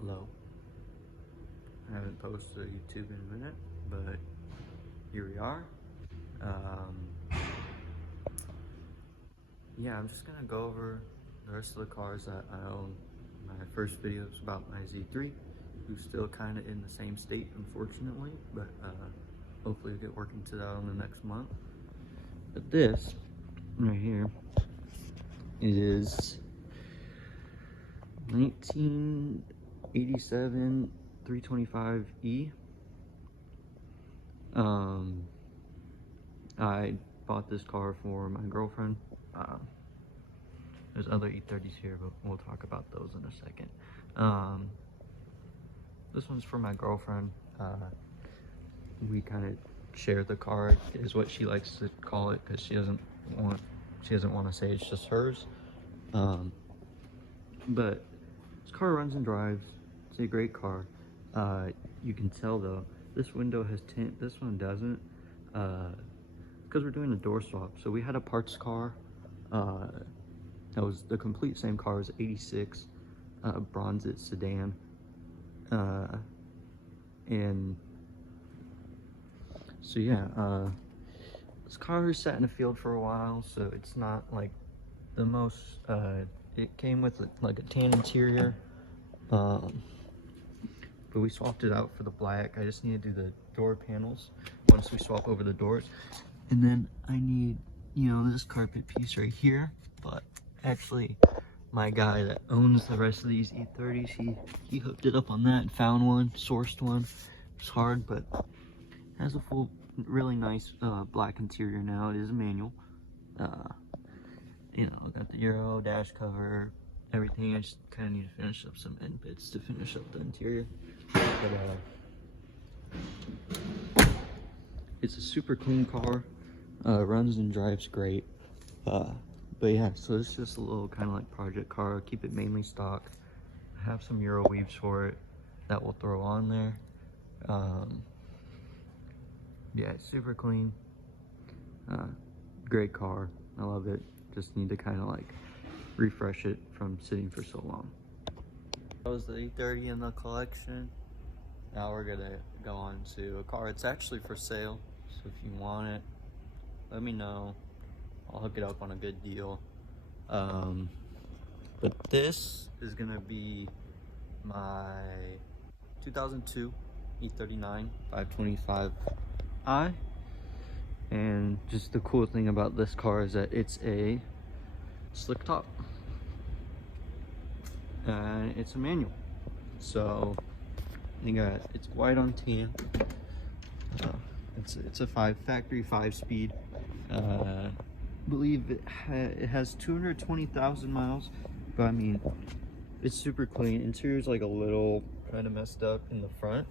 Hello. I haven't posted a YouTube in a minute, but here we are. Yeah, I'm just gonna go over the rest of the cars that I own. My first video is about my Z3, who's still kind of in the same state, unfortunately, but hopefully we'll get working to that in the next month. But this right here is 1987 325E. I bought this car for my girlfriend. There's other E30s here, but we'll talk about those in a second. This one's for my girlfriend. We kind of share the car, is what she likes to call it, because she doesn't want to say it's just hers. But this car runs and drives. It's a great car. You can tell though, this window has tint, this one doesn't, because we're doing a door swap. So we had a parts car that was the complete same car. It was 86 Bronzit sedan, and so yeah, this car has sat in the field for a while, so it's not like the most, it came with like a tan interior, but we swapped it out for the black. I just need to do the door panels once we swap over the doors, and then I need, you know, this carpet piece right here. But actually, my guy that owns the rest of these E30s, he hooked it up on that and found one, sourced one. It's hard, but has a full, really nice black interior now. It is a manual. You know, got the Euro dash cover, everything. I just kind of need to finish up some end bits to finish up the interior. But it's a super clean car. Runs and drives great. But yeah, so it's just a little kind of like project car. Keep it mainly stock. I have some Euro weaves for it that we'll throw on there. Yeah, it's super clean. Great car. I love it. Just need to kind of like refresh it from sitting for so long. That was the E30 in the collection. Now we're gonna go on to a car. It's actually for sale, so if you want it, let me know. I'll hook it up on a good deal. But this is gonna be my 2002 E39 525i. And just the cool thing about this car is that it's a slick top. And it's a manual. So you got, it's white on tan. It's a factory 5-speed. I believe it has 220,000 miles, but I mean, it's super clean. Interior's like a little kind of messed up in the front,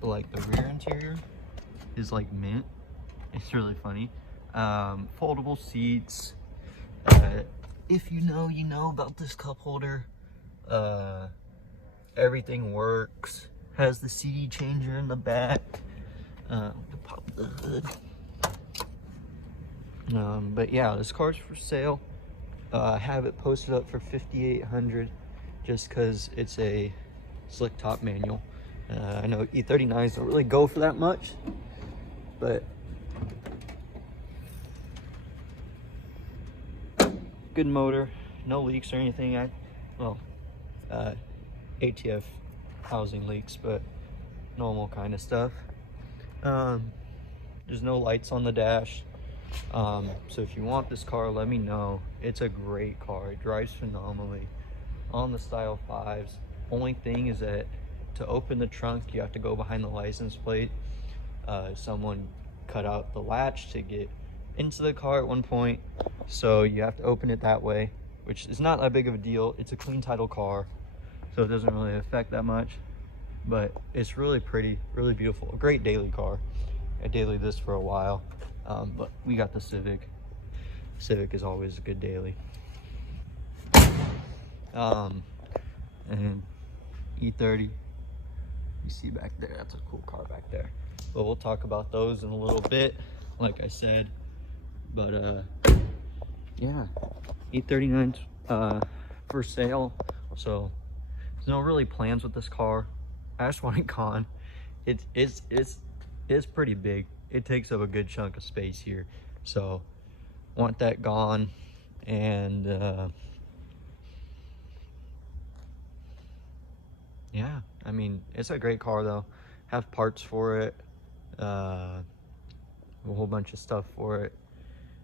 but like the rear interior is like mint. It's really funny. Foldable seats. If you know, you know about this cup holder. Everything works. Has the CD changer in the back. Pop the hood. But yeah, this car's for sale. I have it posted up for $5,800 just because it's a slick top manual. I know E39s don't really go for that much, but good motor, no leaks or anything. ATF housing leaks, but normal kind of stuff. There's no lights on the dash. So if you want this car, let me know. It's a great car. It drives phenomenally on the Style 5s. Only thing is that to open the trunk, you have to go behind the license plate. Someone cut out the latch to get into the car at one point, so you have to open it that way, which is not that big of a deal. It's a clean title car, so it doesn't really affect that much, but it's really pretty, really beautiful. A great daily car. I dailied this for a while, but we got the Civic. Civic is always a good daily. And E30, you see back there, that's a cool car back there. But we'll talk about those in a little bit, like I said. But yeah, E39's for sale. So There's no really plans with this car. I just want it gone. It's pretty big. It takes up a good chunk of space here, so want that gone. And yeah, I mean, it's a great car though. Have parts for it, a whole bunch of stuff for it.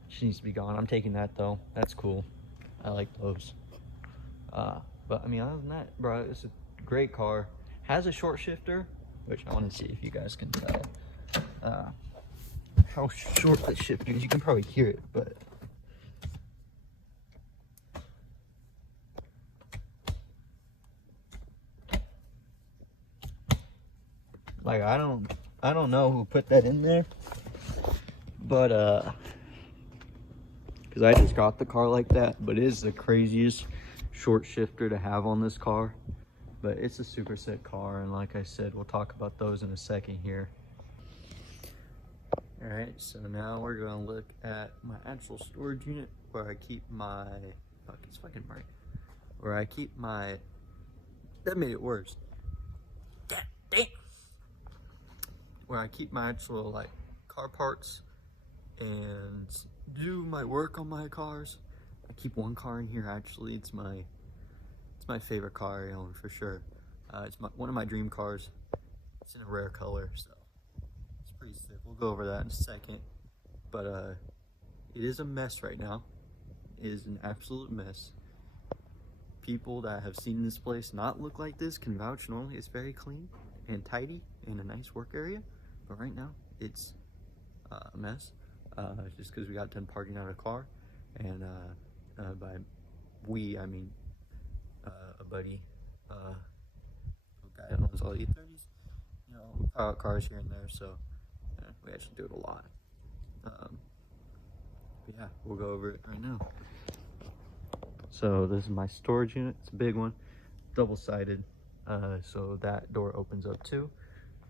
She needs to be gone. I'm taking that though. That's cool. I like those. But I mean, other than that, bro, it's a great car. Has a short shifter, which I want to see if you guys can tell how short the shifter is. You can probably hear it, but like I don't know who put that in there, but because I just got the car like that. But it is the craziest short shifter to have on this car. But it's a super sick car, and like I said, we'll talk about those in a second here. All right, so now we're gonna look at my actual storage unit where I keep my, fuck, it's fucking bright. Where I keep my, that made it worse. Damn. Where I keep my actual like car parts and do my work on my cars. I keep one car in here actually. It's my favorite car I own for sure. It's one of my dream cars. It's in a rare color, so it's pretty sick. We'll go over that in a second. But it is a mess right now. It is an absolute mess. People that have seen this place not look like this can vouch. Normally it's very clean and tidy and a nice work area, but right now it's a mess. Just because we got done parking out a car, and by we I mean a buddy, a guy that owns all the E30s. You know, we power out cars here and there, so we actually do it a lot. But yeah, we'll go over it right now. So this is my storage unit. It's a big one, double-sided, so that door opens up too.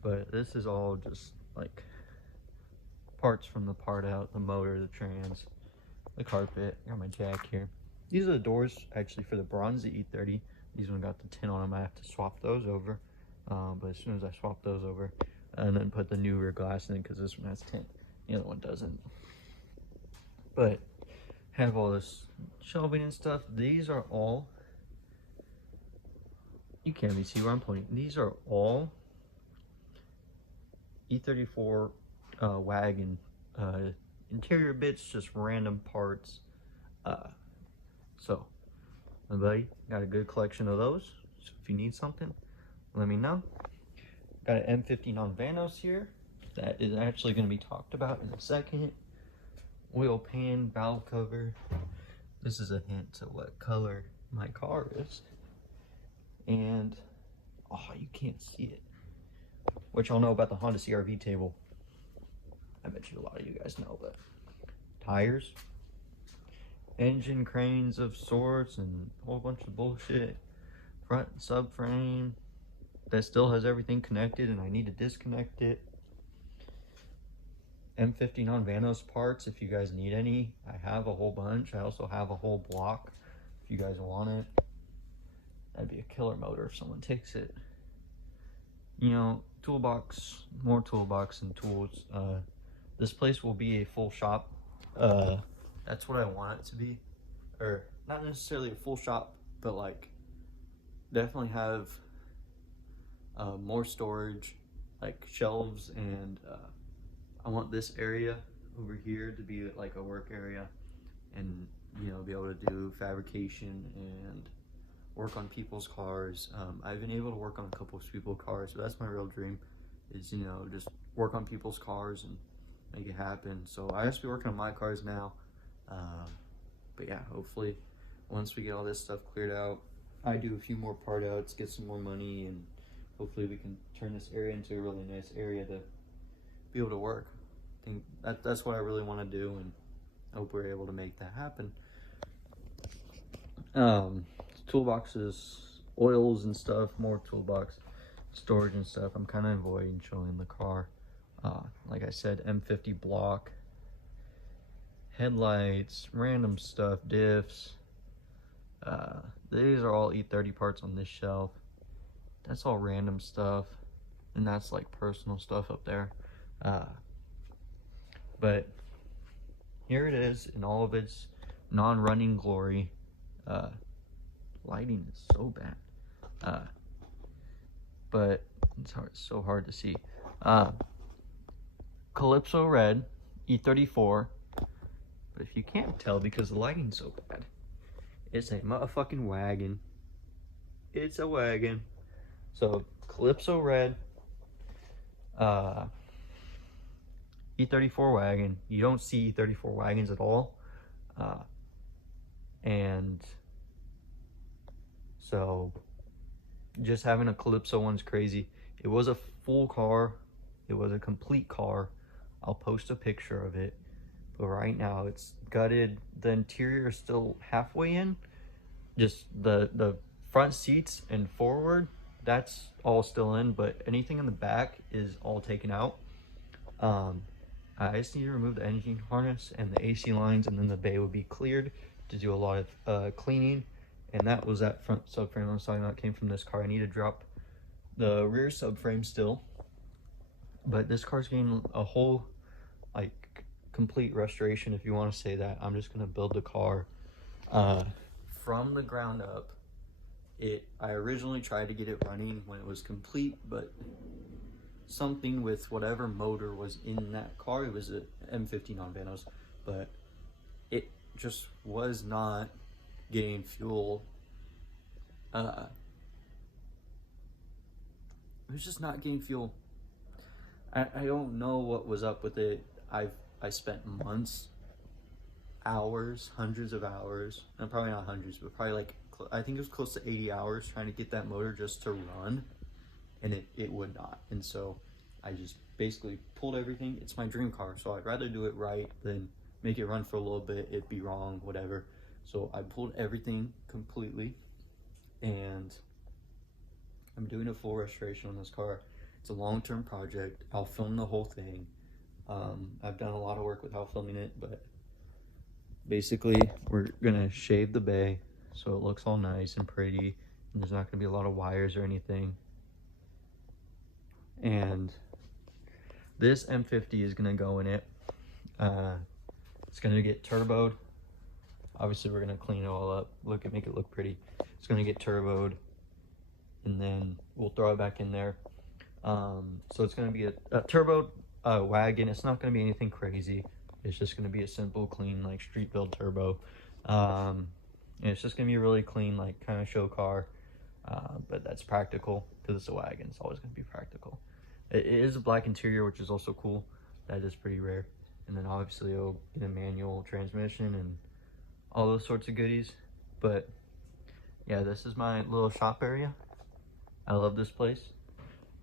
But this is all just like parts from the part out, the motor, the trans, the carpet. I got my jack here. These are the doors actually for the bronze E30. These one got the tint on them. I have to swap those over. But as soon as I swap those over, and then put the new rear glass in, because this one has tint, the other one doesn't. But have all this shelving and stuff. These are all, you can't even see where I'm pointing. These are all E34 wagon interior bits, just random parts. So my buddy got a good collection of those, so if you need something, let me know. Got an M50 non-Vanos here that is actually going to be talked about in a second. Oil pan, valve cover. This is a hint to what color my car is. And oh, you can't see it, which y'all know about the Honda CR-V table. I bet you a lot of you guys know. But tires, engine cranes of sorts, and a whole bunch of bullshit. Front subframe that still has everything connected, and I need to disconnect it. M50 non-Vanos parts, if you guys need any. I have a whole bunch. I also have a whole block if you guys want it. That'd be a killer motor if someone takes it. You know, toolbox, more toolbox and tools. This place will be a full shop. That's what I want it to be. Or not necessarily a full shop, but like definitely have more storage, like shelves, and I want this area over here to be like a work area, and you know, be able to do fabrication and work on people's cars. I've been able to work on a couple of people's cars, so that's my real dream, is, you know, just work on people's cars and make it happen. So I have to be working on my cars now, but yeah, hopefully once we get all this stuff cleared out, I do a few more part outs, get some more money, and hopefully we can turn this area into a really nice area to be able to work. I think that's what I really want to do, and I hope we're able to make that happen. Toolboxes, oils and stuff, more toolbox storage and stuff. I'm kind of avoiding showing the car. Like I said, M50 block, headlights, random stuff, diffs. These are all E30 parts on this shelf. That's all random stuff, and that's like personal stuff up there. But here it is in all of its non-running glory. Lighting is so bad, but it's so hard to see. Calypso Red E34, but if you can't tell because the lighting's so bad, it's a motherfucking wagon. It's a wagon. So Calypso Red E34 wagon. You don't see E34 wagons at all, and so just having a Calypso one's crazy. It was a full car. It was a complete car. I'll post a picture of it, but right now it's gutted. The interior is still halfway in. Just the front seats and forward, that's all still in, but anything in the back is all taken out. I just need to remove the engine harness and the AC lines, and then the bay would be cleared to do a lot of cleaning. And that was that front subframe I was talking about, came from this car. I need to drop the rear subframe still, but this car's getting a whole like complete restoration, if you want to say that. I'm just going to build the car from the ground up. I originally tried to get it running when it was complete, but something with whatever motor was in that car, it was a M50 non-Vanos, but it just was not getting fuel. It was just not getting fuel. I don't know what was up with it. I spent months, hours, hundreds of hours, and probably not hundreds, but probably like, I think it was close to 80 hours trying to get that motor just to run, and it would not. And so I just basically pulled everything. It's my dream car, so I'd rather do it right than make it run for a little bit, it'd be wrong, whatever. So I pulled everything completely, and I'm doing a full restoration on this car. It's a long-term project. I'll film the whole thing. I've done a lot of work without filming it, but basically we're gonna shave the bay so it looks all nice and pretty, and there's not gonna be a lot of wires or anything. And this M50 is gonna go in it. It's gonna get turboed. Obviously we're gonna clean it all up, make it look pretty. It's gonna get turboed, and then we'll throw it back in there. So it's gonna be a turboed wagon. It's not gonna be anything crazy. It's just gonna be a simple, clean, like street build turbo. And it's just gonna be a really clean, like kind of show car. But that's practical because it's a wagon. It's always gonna be practical. It is a black interior, which is also cool. That is pretty rare. And then obviously it'll get a manual transmission and all those sorts of goodies. But yeah, this is my little shop area. I love this place.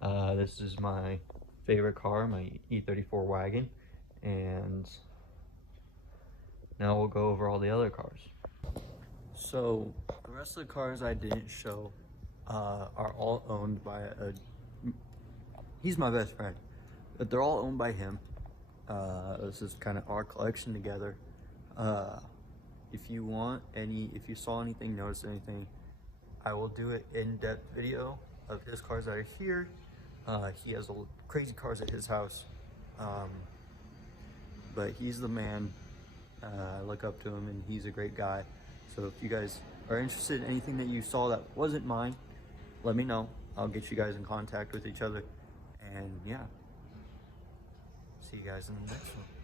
This is my favorite car, my E34 wagon, and now we'll go over all the other cars. So the rest of the cars I didn't show are all owned by he's my best friend, but they're all owned by him. This is kind of our collection together. If you saw anything, noticed anything, I will do an in-depth video of his cars that are here. He has crazy cars at his house, but he's the man. I look up to him, and he's a great guy. So if you guys are interested in anything that you saw that wasn't mine, let me know. I'll get you guys in contact with each other, and yeah, see you guys in the next one.